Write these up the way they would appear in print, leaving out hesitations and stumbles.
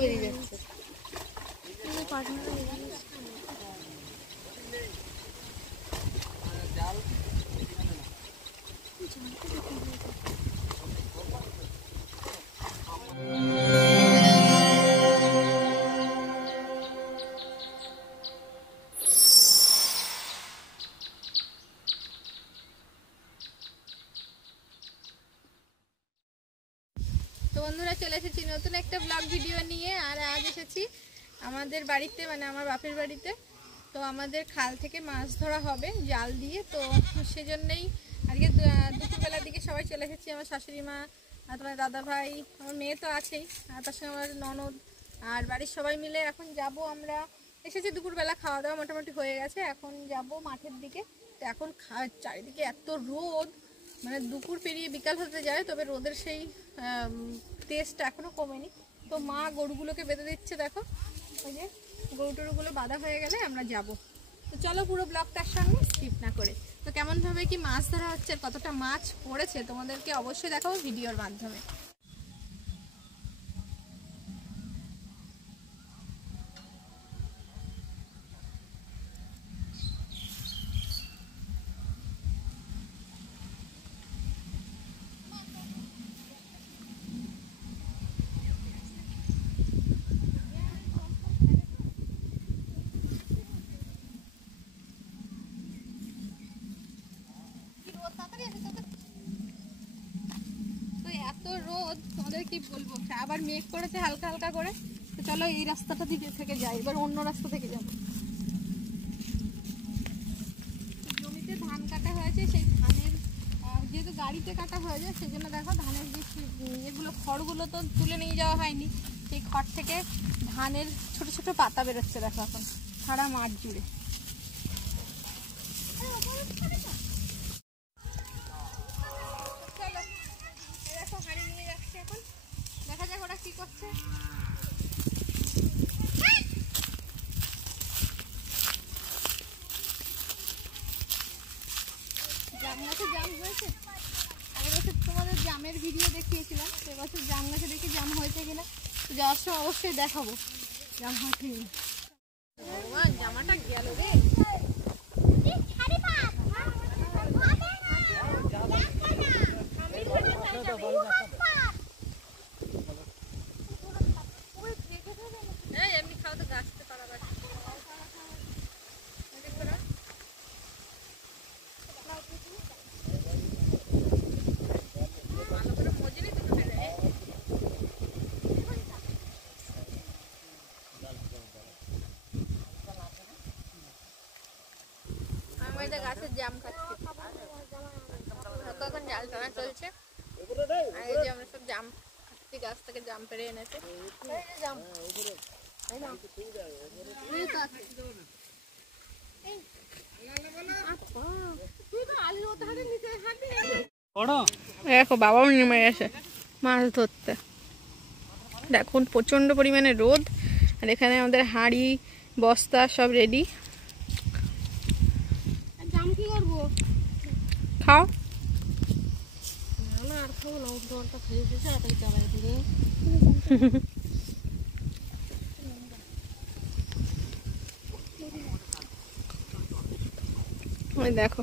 বেরিয়ে যাচ্ছে। তো বন্ধুরা চলে এসেছি নতুন একটা ব্লগ ভিডিও নিয়ে। আর আজ এসেছি আমাদের বাড়িতে, মানে আমার বাপের বাড়িতে। তো আমাদের খাল থেকে মাছ ধরা হবে জাল দিয়ে। তো সেজন্যই আজকে দুপুরবেলার দিকে সবাই চলে এসেছি। আমার শাশুড়ি মা আর তোমার দাদা ভাই, আমার মেয়ে তো আছেই, আর তার সঙ্গে আমার ননদ আর বাড়ির সবাই মিলে এখন যাব। আমরা এসেছি দুপুরবেলা, খাওয়া দাওয়া মোটামুটি হয়ে গেছে, এখন যাব মাঠের দিকে। তো এখন চারিদিকে এত রোদ, মানে দুপুর পেরিয়ে বিকাল হতে যায়, তবে রোদের সেই তেজটা এখনও কমেনি। তো মা গরুগুলোকে বেঁধে দিচ্ছে, দেখো ওই যে গরু টরুগুলো বাঁধা হয়ে গেলে আমরা যাব। তো চলো পুরো ব্লগটার সঙ্গে স্কিপ না করে। তো কেমনভাবে কি মাছ ধরা হচ্ছে, কতটা মাছ পড়েছে তোমাদেরকে অবশ্যই দেখাবো ভিডিওর মাধ্যমে। এত রোদ তোমাদের কি বলবো, আবার মেঘ করেছে হালকা হালকা করে। তো চলো এই রাস্তাটা দিকে থেকে যাই, এবার অন্য রাস্তা থেকে যাব। জমিতে ধান কাটা হয়েছে, সেই ধানের যেহেতু গাড়িতে কাটা হয়ে যায়, সেই জন্য দেখো ধানের যে এগুলো খড়গুলো তো তুলে নিয়ে যাওয়া হয়নি, সেই খড় থেকে ধানের ছোট ছোট পাতা বেরোচ্ছে দেখো এখন সারা মাঠ জুড়ে। দেখা যাক ওরা কি করছে। জাম গাছে জাম হয়েছে, আগের বছর তোমাদের জামের ভিডিও দেখিয়েছিলাম, এবছর জাম গাছে দেখি জাম হয়েছে কিনা। তো যাওয়ার সময় অবশ্যই দেখাবো জাম হয়েছে কিনা। জামাটা গেল রে। এমনি খাও তো গাছতে পারা ভালো করে মজুরি তো ফেলে আমি গাছের জাম খাচ্ছি। এখন জাল টানা চলছে, আর এই যে আমরা সব জাম খাচ্ছি, গাছ থেকে জাম পেড়ে এনেছে। দেখো বাবাও নেমে গেছে মাছ ধরতে। দেখুন প্রচন্ড পরিমাণে রোদ, আর এখানে আমাদের হাঁড়ি বস্তা সব রেডি। জাম কি করবো, খাও। আর খাবো না, উল্টোটা খেয়ে ওই দেখো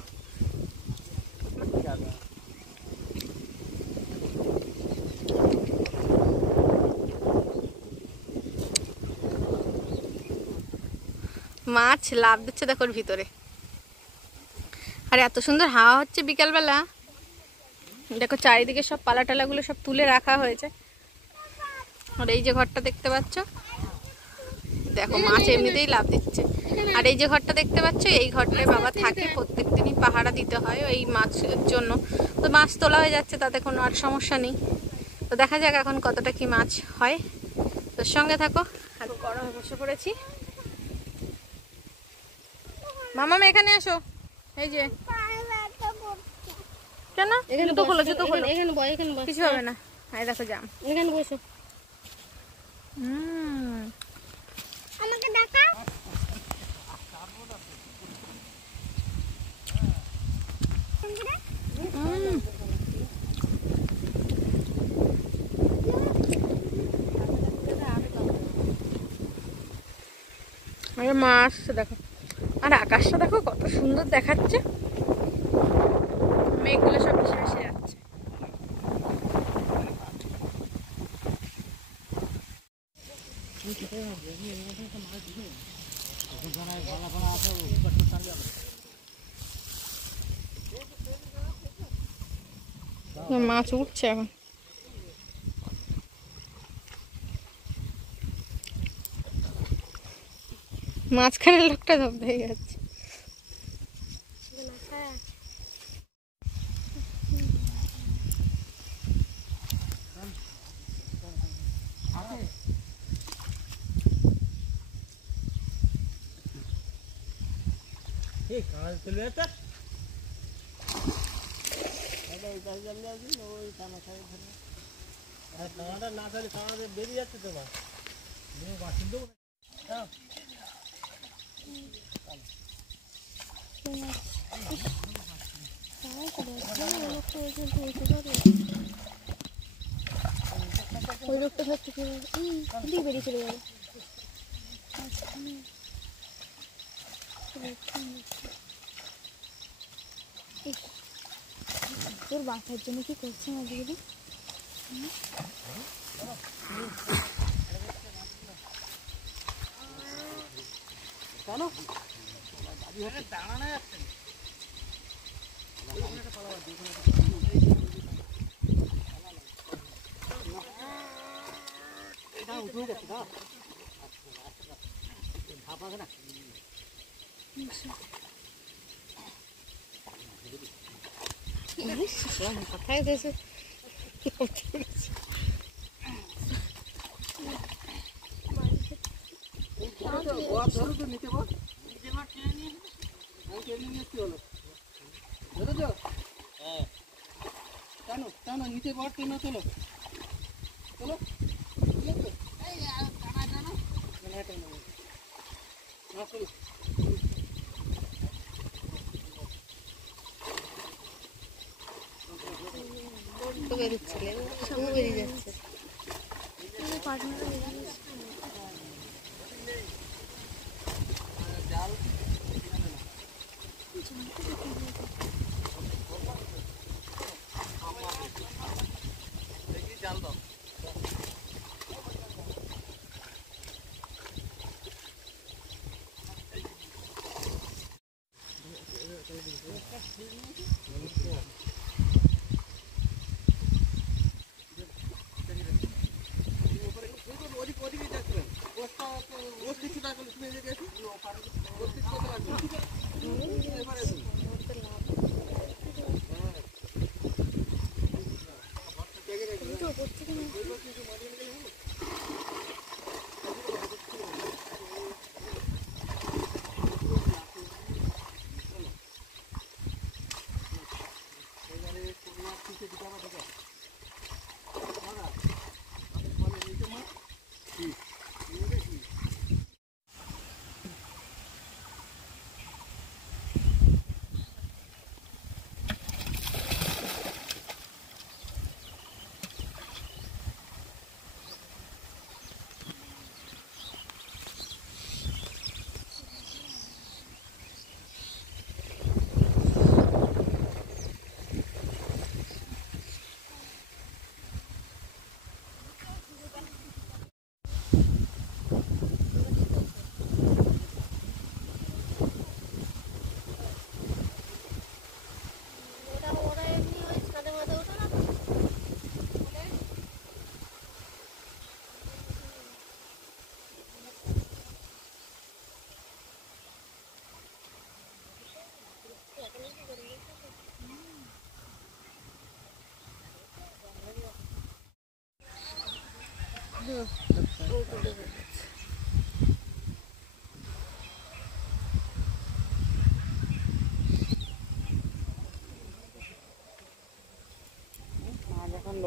মাছ লাভ দিচ্ছে দেখো ভিতরে। আর এত সুন্দর হাওয়া হচ্ছে বিকালবেলা, দেখো চারিদিকে সব পালা টালাগুলো সব তুলে রাখা হয়েছে। আর এই যে ঘরটা দেখতে পাচ্ছ, দেখো মাছ এমনিতেই লাভ দিচ্ছে। আর এই যে ঘরটা দেখতে পাচ্ছ, এই ঘরটায় বাবা থাকে, প্রত্যেক দিনই পাহারা দিতে হয় এই মাছের জন্য। তো মাছ তোলা হয়ে যাচ্ছে, তাতে কোনো আর সমস্যা নেই। তো দেখা যাক এখন কতটা কি মাছ হয়, তোর সঙ্গে থাকো। আর গরমে বসে পড়েছি। মামা এখানে আসো, এই যে কেন জুতো খোলো, জুতো খোলো, কিছু হবে না। এই দেখো জাম, এখানে বসো। আমাকে দেখাও। মা আসছে দেখো। আর আকাশটা দেখো কত সুন্দর দেখাচ্ছে, মেঘগুলো সব ভেসে ভেসে যাচ্ছে। মাছ উঠছে এখন। মাঝখানের লোকটা ধরতে হয়ে যাচ্ছে। বেরিয়ে যাচ্ছে তোমার ওই লোকটা ধরতে কি বেরিয়ে চলে যাবে। তোর বাসার জন্য কি করছে আজকে? দাঁড়ানো যাচ্ছে কথাই দিয়েছে নিতে পার কেন নিচে বট টেনে চলো চলো বেরোচ্ছে, সব বেরিয়ে যাচ্ছে। জাল দাও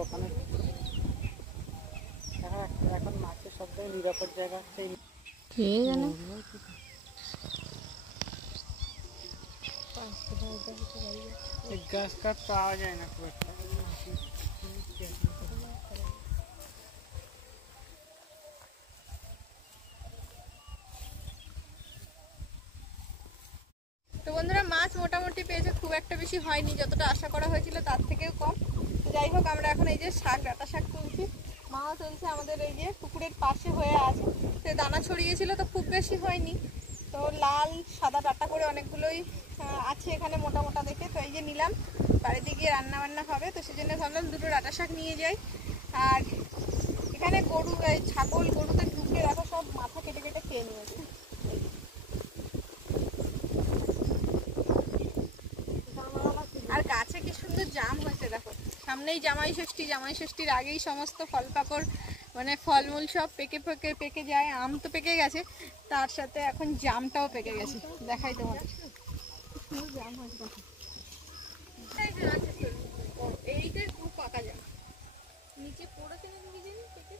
ওখানে এখন মাছের সব থেকে নিরাপদ জায়গা হচ্ছে কে জানে। গাছ কাঠ পাওয়া যায় না খুব একটা। একটা বেশি হয়নি, যতটা আশা করা হয়েছিল তার থেকেও কম। যাই হোক, আমরা এখন এই যে শাক, ডাঁটা শাক তুলছি, মাও তুলছে, আমাদের এই যে পুকুরের পাশে হয়ে আছে। তো দানা ছড়িয়েছিল, তো খুব বেশি হয়নি, তো লাল সাদা ডাঁটা করে অনেকগুলোই আছে এখানে মোটা মোটা দেখে। তো এই যে নিলাম, বাড়িতে গিয়ে রান্না বান্না হবে, তো সেজন্য ভাবলাম দুটো ডাঁটা শাক নিয়ে যাই। আর এখানে গরু, ছাগল গরুতে ঢুকে দেখো সব মাথা কেটে কেটে খেয়ে নিয়েছে। আর গাছে কি সুন্দর জাম হয়েছে দেখো, সামনেই জামাই ষষ্ঠী, জামাই ষষ্ঠীর আগেই সমস্ত ফল পাকড় মানে ফলমূল সব পেকে যায়। আম তো পেকে গেছে, তার সাথে এখন জামটাও পেকে গেছে, দেখাই তোমাদের। জাম হয়েছে দেখো, এইটার খুব পাকা জাম, নিচে পড়েছে না নিজে পেকে।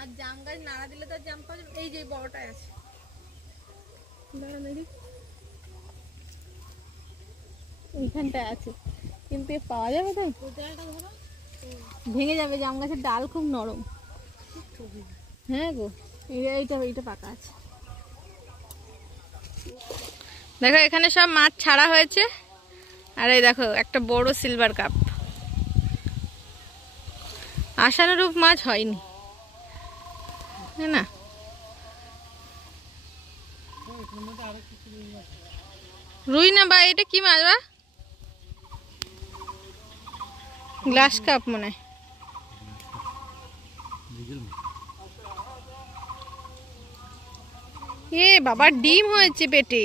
আর জাম গাছ নাড়া দিলে তার জাম পাওয়া যাবে। এই যে বড়টাই আছে, এইখানটায় আছে, কিন্তু পাওয়া যাবে তাই ভেঙে যাবে। জাম গাছের ডাল খুব নরম। হ্যাঁ গো, এইটা পাকা আছে। দেখো এখানে সব মাছ ছাড়া হয়েছে, আর এই দেখো একটা বড় সিলভার কাপ। আশানুরূপ মাছ হয়নি না, রুই না বা এটা কি মাছ বা? গ্লাস কাপ মনে হয়। এ বাবা, ডিম হয়েছে পেটে।